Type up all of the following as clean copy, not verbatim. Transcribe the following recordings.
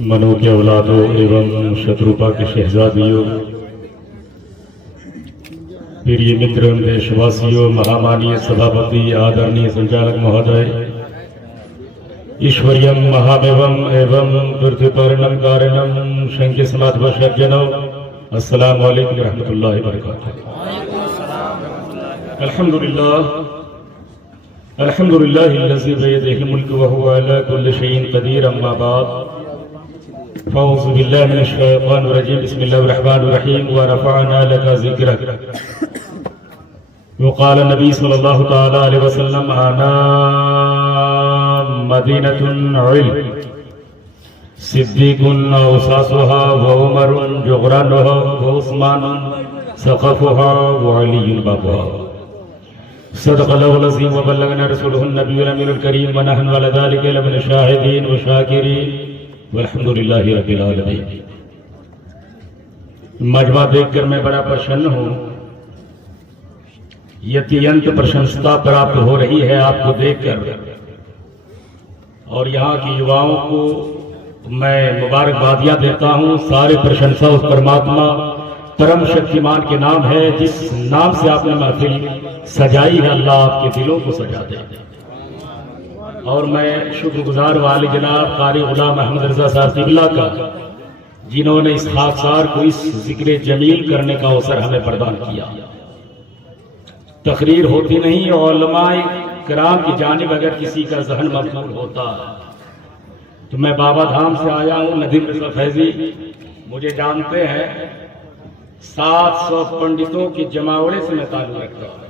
मनों के औलादों एवं शत्रुपा के शहजादियों, प्रिय मित्र, देशवासियों, महामाननीय सभापति, आदरणीय संचालक महोदय, ईश्वर्यं महामेवं एवं पृथ्वीपर्णं कारणं शंख्य समाधिवशज्जनौ, अस्सलामु अलैकुम रहमतुल्लाहि व बरकातुहू। अल्हम्दुलिल्लाहिल्लज़ी बियदिहिल मुल्कु व हुवा अला कुल्लि शैइन क़दीर, अम्मा बाद, फ़अऊज़ु बिल्लाहि मिनश शैतानिर रजीम, बिस्मिल्लाहिर रहमानिर रहीम, व रफ़अना लका ज़िक्रक। वक़ाल नबी सल्लल्लाहु तआला अलैहि वसल्लम, आना मदीनतुन इल्म, सिद्दीकुन औसासुहा व उमरुन जुग़रानुहा व उस्मानुन सक़फ़ुहा व अलीयुन बाबुहा। सदक़ल्लाहुल अज़ीम व बल्लगना रसूलुहुन नबियुल अमीनुल करीम व नहनु अला ज़ालिका लमिन शाहिदीन व शाकिरीन वल्हम्दुलिल्लाहि रब्बिल आलमीन। मजमा देखकर मैं बड़ा प्रसन्न हूँ। ये अत्यंत प्रशंसता प्राप्त हो रही है आपको देखकर, और यहाँ के युवाओं को मैं मुबारकबादियाँ देता हूँ। सारे प्रशंसा उस परमात्मा परम शक्तिमान के नाम है, जिस नाम से आपने महफिल सजाई है। अल्लाह आपके दिलों को सजा दे। और मैं शुक्रगुजार वाले जनाब कारी गुलाम अहमद रज़ा साहब क़िबला का, जिन्होंने इस खाकसार को इस जिक्र जमील करने का अवसर हमें प्रदान किया। तकरीर होती नहीं, उलमाए किराम की जानिब अगर किसी का जहन मबसूर होता तो मैं बाबा धाम से आया हूँ। नदीम रज़ा फैजी मुझे जानते हैं, 700 पंडितों की जमावड़े से मैं ताल्लुक़ रखता हूँ।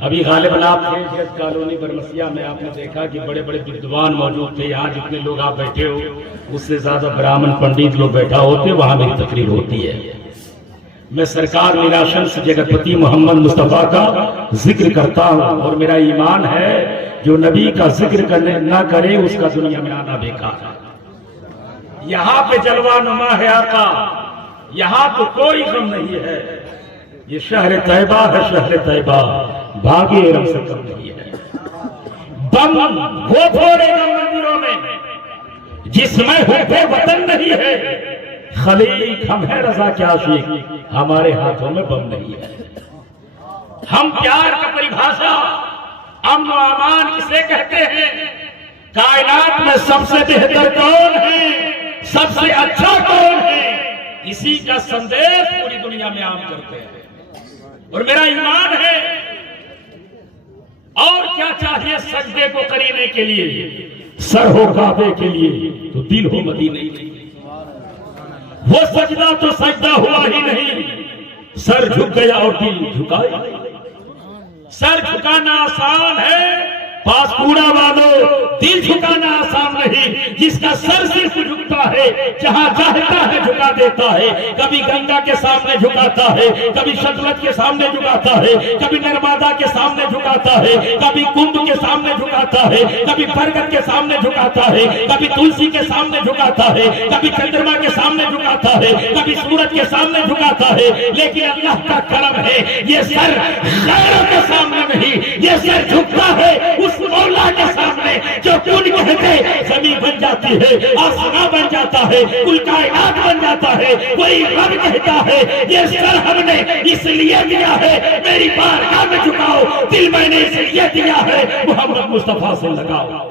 अभी गालिबन आप थे जज कॉलोनी बरमसिया में, आपने देखा कि बड़े बड़े विद्वान मौजूद थे। यहाँ जितने लोग आप बैठे हो उससे ज्यादा ब्राह्मण पंडित लोग बैठा होते, वहां मेरी तकरीर होती है। मैं सरकार निराशन से जगतपति मोहम्मद मुस्तफा का जिक्र करता हूँ, और मेरा ईमान है जो नबी का जिक्र करने ना करे उसका दुनिया में आना बेकार है। यहाँ पे जलवा नुमा है आका, यहाँ तो कोई गम नहीं है। ये शहर तैयबा है, शहर तैयबा भागे रंग से कम नहीं है। बम वो फोड़ेगा मंदिरों में जिसमें हुब्बे वतन नहीं है। खलीक हम है रजा के आशिक, हमारे हाथों में बम नहीं है। हम प्यार का परिभाषा अमन व अमान किसे कहते हैं? कायनात में सबसे बेहतर कौन है, सबसे अच्छा कौन है, इसी का संदेश पूरी दुनिया में आम करते हैं। और मेरा ईमान है, और क्या चाहिए सजदे को करीने के लिए? सर हो काबे के लिए तो दिल हो मदीने के लिए। वो सजदा तो सजदा हुआ ही नहीं, सर झुक गया और दिल झुका। सर झुकाना आसान है, पास कूड़ा वालों, दिल झुकाना आसान नहीं। जिसका सर सिर्फ झुकता है, जहां चाहता है झुका देता है। कभी गंगा के सामने झुकाता है, कभी सतलज के सामने झुकाता है, कभी नर्मदा के सामने झुकाता है, कभी कुंभ के सामने झुकाता है, कभी बरगद के सामने झुकाता है, कभी तुलसी के सामने झुकाता है, कभी चंद्रमा के सामने झुकाता है, कभी सूरज के सामने झुकाता है। लेकिन अल्लाह का करम है, ये सर गैरों के सामने नहीं, ये सर झुकता है उस मौला के सामने जो कुल कहते जमीन बन जाती है, आसमां बन जाता है, कुल कायनात बन जाता है। कोई रब कहता है ये सर हमने इसलिए दिया है, मेरी बारगाह में झुकाओ, दिल मैंने इसलिए दिया है, मोहम्मद मुस्तफा से लगाओ।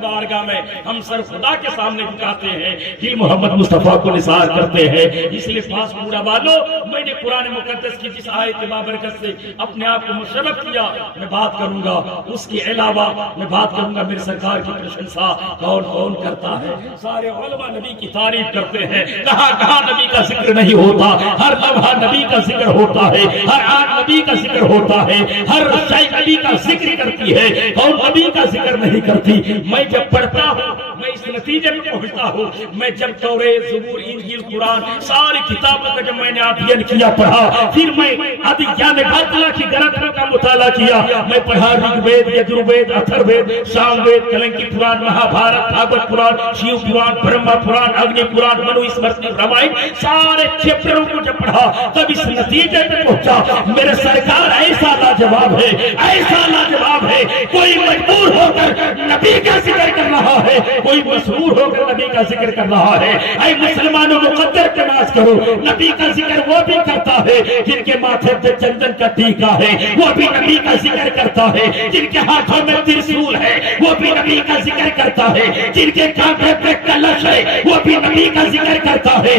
बारगाह में हम सर खुदा के सामने झुकाते हैं, दिल मोहम्मद मुस्तफा को निसार करते हैं। इसलिए फास पूरा वालों, मैंने कुरान मुकद्दस की जिस आयत बाबरकत से अपने आप को मुशर्रफ किया मैं बात करूंगा, उसके अलावा मैं बात करूंगा मेरी सरकार की प्रशंसा कौन कौन करता है। सारे उलमा नबी की तारीफ करते हैं, कहां कहां नबी का जिक्र नहीं होता, हर लम्हा नबी का जिक्र होता है, हर आन नबी का जिक्र होता है, हर शय नबी का जिक्र करती है। कौन नबी का जिक्र नहीं करती? मैं जब पढ़ता हूँ मैं इस नतीजे में पहुंचता हूँ, मैं जब तौरेत, ज़बूर, इंजील, कुरान सारी किताबों का जब मैंने अध्ययन किया, पढ़ा, फिर मैं अभिज्ञान बातला की ग्रंथों का मुताला किया, मैं पढ़ा ऋग्वेद, यजुर्वेद, अथर्ववेद, सामवेद, कलंकी पुराण, महाभारत, भागवत पुराण, शिव पुराण, ब्रह्मा पुराण, अग्नि पुराण, मनु स्मृति, रामायण, सारे चैप्टरों को जब पढ़ा तब इस नतीजे पे पहुंचा, मेरे सरकार ऐसा लाजवाब है, ऐसा लाजवाब है, कोई मजबूर होकर नबी का जिक्र कर रहा है, कोई मसरूर होकर नबी का जिक्र कर रहा है। ऐ मुसलमानों, मुकद्दर के नाज करो, नबी का जिक्र वो भी करता है जिनके माथे पे चंदन का टीका है, वो भी नबी का जिक्र करता है, जिनके हाथों में त्रिशूल है वो भी नबी का जिक्र करता है, जिनके कांधे पे कलश है वो भी नबी का जिक्र करता है।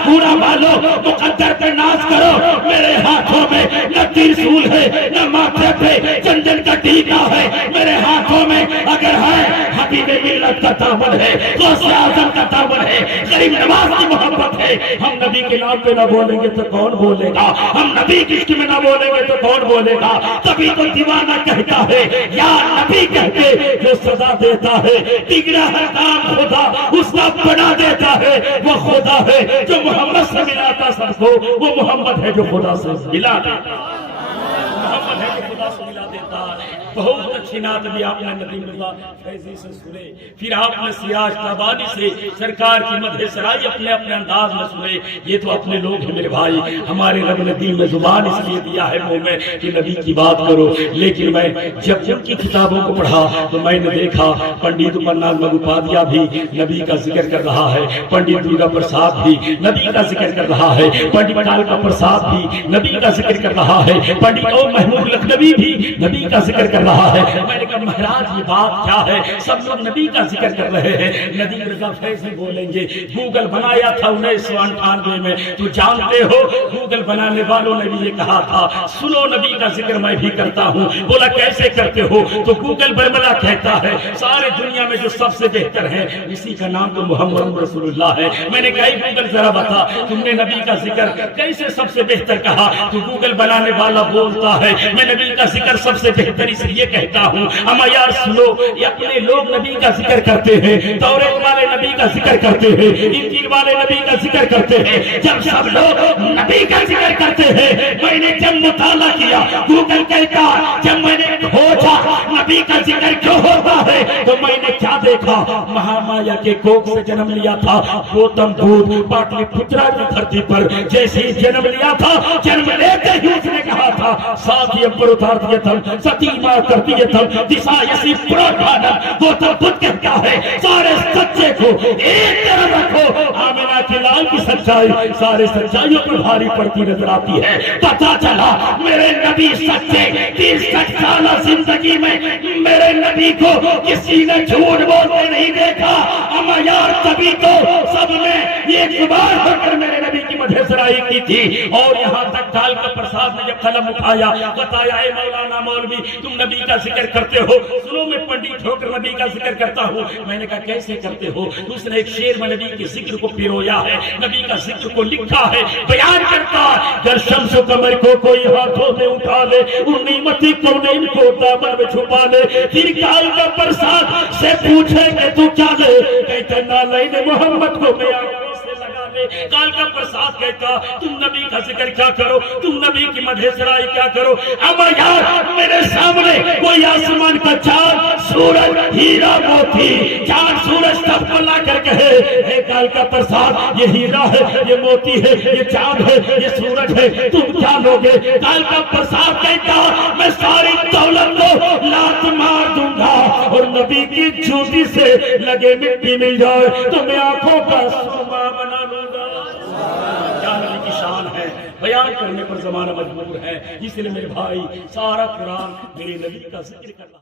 पूरा वालों, मुकद्दर पे नाज करो, मेरे हाथों में न त्रिशूल है न माथे पे चंदन का टीका है, मेरे हाथों में अगर है हबीबे मिल्लत का दामन है, गौसे आज़म का दामन है, गरीब नवाज की मोहब्बत है। हम नबी के नाम पे ना बोलेंगे तो कौन बोलेगा, हम नबी की इश्क में ना बोलेंगे तो कौन बोलेगा। तभी तो दीवाना कहता है या नबी कहते जो सजा देता है, बिगड़ा है काम खुदा उसका बना देता है, वो खुदा है जो मोहम्मद से मिलाता सबको, वो मोहम्मद है जो खुदा से मिला देता, मोहम्मद है जो खुदा से मिला देता। बहुत अच्छी नात भी आपने नदीमुल्लाह फैजी से सुने, फिर आपने सिराज ताबानी से सरकार की मदह सराई अपने अपने अंदाज में सुने। ये तो अपने लोग हैं मेरे भाई, हमारे रब ने दिल में जुबान इसलिए दिया है मुंह में कि नबी की बात करो। लेकिन मैं जब उनकी किताबों को पढ़ा तो मैंने देखा पंडित मन्नान मगुपादिया भी नबी का जिक्र कर रहा है, पंडित दुर्गा प्रसाद भी नबी का जिक्र कर रहा है, पंडित कालका प्रसाद भी नबी का जिक्र कर रहा है, पंडित और महमूद लखनवी भी नबी का जिक्र कर रहा है। मैंने कहा महाराज ये बात क्या है, सब लोग नबी का जिक्र कर रहे हैं, नदीम रजा फैजी बोलेंगे गूगल बनाया था 1998 में, तो जानते हो गूगल बनाने वालों ने भी ये कहा था सुनो नबी का जिक्र मैं भी करता हूँ। बोला कैसे करते हो, तो गूगल बरमला कहता है सारे दुनिया में जो सबसे बेहतर है उसी का नाम तो मोहम्मद रसूलुल्लाह है। मैंने कहा गूगल जरा बता तुमने नबी का जिक्र कैसे सबसे बेहतर कहा, तो गूगल बनाने वाला बोलता है मैं नबी का जिक्र सबसे बेहतर इसलिए कहता हूँ। अमा यार सुनो, ये अपने लोग नबी का जिक्र करते हैं, तौरेत वाले नबी का जिक्र करते हैं, इंजील वाले नबी का जिक्र करते हैं। जब सब लोग नबी का जिक्र करते हैं, मैंने जब मुताला किया गूगल कहता, जब मैंने खोजा नबी का जिक्र क्यों होता है, तो मैंने क्या देखा, महामाया के कोख से जन्म लिया था गौतम बुद्ध पाटलिपुत्रा की धरती पर, जैसे ही जन्म लिया था जन्म लेते ही उसने कहा था साथी अपरुतार्थयतम सती मां करतीयतम दिशा यसी प्रोत्थानम। गौतम बुद्ध कहता है सारे सच्चे को एक तरफ रखो, आमिना के लाल की सच्चाई सारे सच्चाइयों पर भारी पड़ती नजर आती है। पता चला मेरे नबी सच्चे, 30 साल जिंदगी में मेरे नबी को किसी ने झूठ बोलते नहीं देखा। अमा यार तभी तो सबने एक बार होकर मेरे नबी की मदह सराई की थी। और यहाँ तक कालका प्रसाद ने जब कलम उठाया बताया ए मौलाना मौलवी तुम नबी का जिक्र करते हो, सुनो मैं पंडित होकर नबी का जिक्र करता हूँ। मैंने कहा कैसे करते हो, उसने एक शेर में नबी के जिक्र को पिरोया है, नबी का जिक्र को लिखा है, बयान करता है। शम्स कमर को कोई हाथों में उठा ले, उन्नीमती कौने इनको दामन में छुपा ले, फिर कालका प्रसाद से पूछे कि तू क्या ले, कहते ना लेने मोहम्मद को मैं आंखों से लगा ले। कालका प्रसाद कहता तुम नबी का जिक्र क्या करो, तुम नबी की मदह सराई क्या करो। अब यार मेरे सामने कोई आसमान का चांद सूरज हीरा मोती, चांद सूरज सबको ला कर कहे हे कालका प्रसाद ये हीरा है, ये मोती है, ये चांद है, ये सूरज है, तुम क्या लोगे। कालका प्रसाद कहता मैं सारी दौलत को लात मार दूंगा और नबी की जूती से लगे मिट्टी मिल जाए तो मैं आंखों का सुरमा बना लूंगा। क्या नबी की शान है, बयान करने पर जमाना मजबूर है, इसलिए मेरे भाई सारा कुरान मेरे नबी का जिक्र करना।